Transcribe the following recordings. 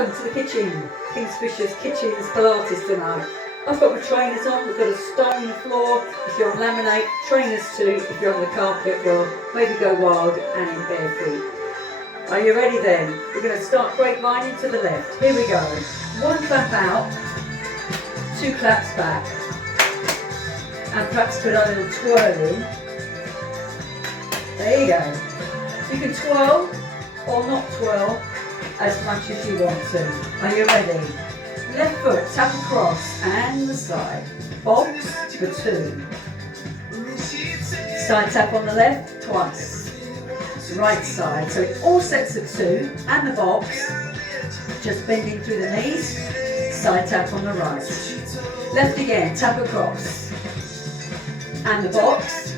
Welcome to the kitchen, Kingfisher's Kitchen's Pilates tonight. I've got my trainers on, we've got a stone floor. If you're on laminate, trainers too. If you're on the carpet, well, maybe go wild and in bare feet. Are you ready then? We're going to start grapevining to the left. Here we go. One clap out, two claps back. And perhaps put a little twirl in. There you go. You can twirl or not twirl as much as you want to. Are you ready? Left foot, tap across and the side. Box for two. Side tap on the left, twice. Right side. So it's all sets of two and the box. Just bending through the knees. Side tap on the right. Left again, tap across. And the box.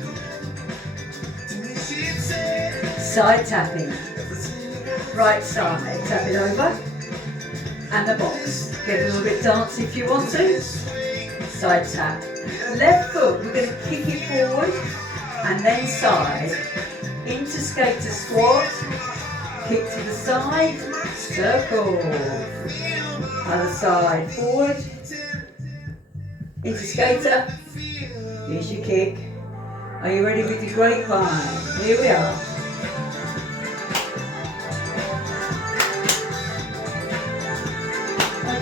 Side tapping. Right side, tap it over, and the box. Get a little bit dancey if you want to. Side tap. Left foot, we're going to kick it forward, and then side. Into skater squat, kick to the side, circle. Other side, forward, into skater, here's your kick. Are you ready with your grapevine? Here we are.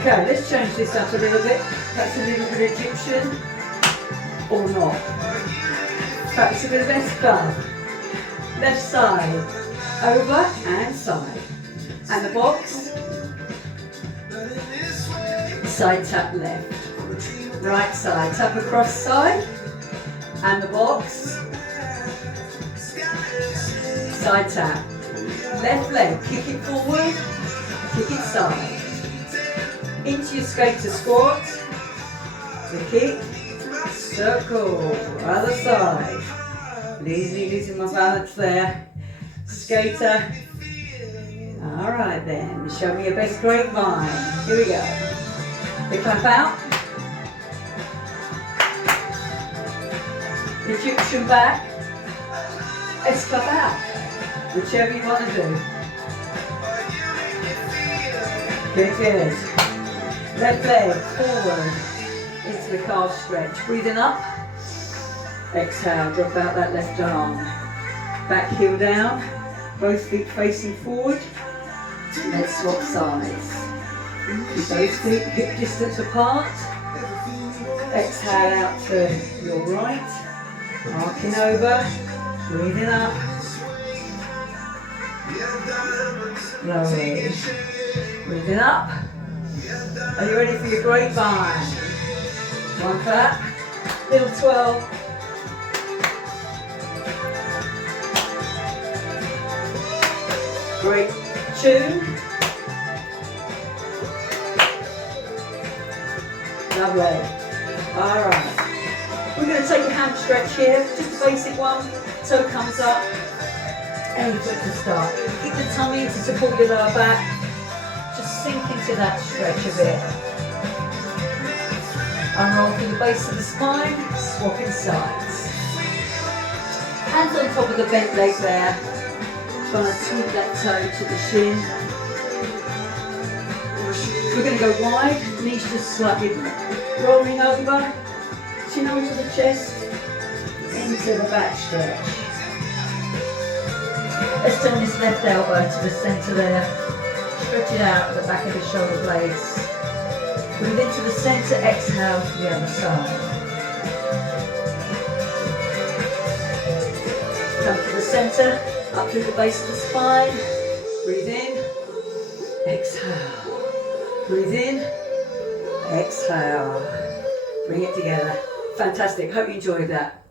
Okay, let's change this up a little bit. That's a little bit Egyptian, or not. Perhaps a bit of escargot. Left side, over and side. And the box. Side tap left. Right side, tap across side. And the box. Side tap. Left leg, kick it forward, kick it side. Into your skater squat, the kick, circle, other side. Losing my balance there. Skater. Alright then, show me your best grapevine. Here we go. The clap out. Egyptian back. S clap out. Whichever you want to do. Good. Left leg forward into the calf stretch. Breathing up. Exhale, drop out that left arm. Back heel down. Both feet facing forward. Let's swap sides. Keep those feet hip distance apart. Exhale out to your right. Arcing over. Breathing up. Slowly. Breathing up. Are you ready for your grapevine? One clap, little twirl. Great tune. Lovely. Alright. We're going to take a hand stretch here, just a basic one. Toe comes up. And foot to start. Keep the tummy to support your lower back. Sink into that stretch a bit. Unroll through the base of the spine, swapping sides. Hands on top of the bent leg there. Trying to tweak that toe to the shin. We're going to go wide, knees just slightly rolling over. Chin onto the chest, into the back stretch. Let's turn this left elbow to the centre there. Stretch it out at the back of the shoulder blades. Breathe into the centre, exhale to the other side. Come to the centre, up through the base of the spine. Breathe in, exhale. Breathe in, exhale. Bring it together. Fantastic, hope you enjoyed that.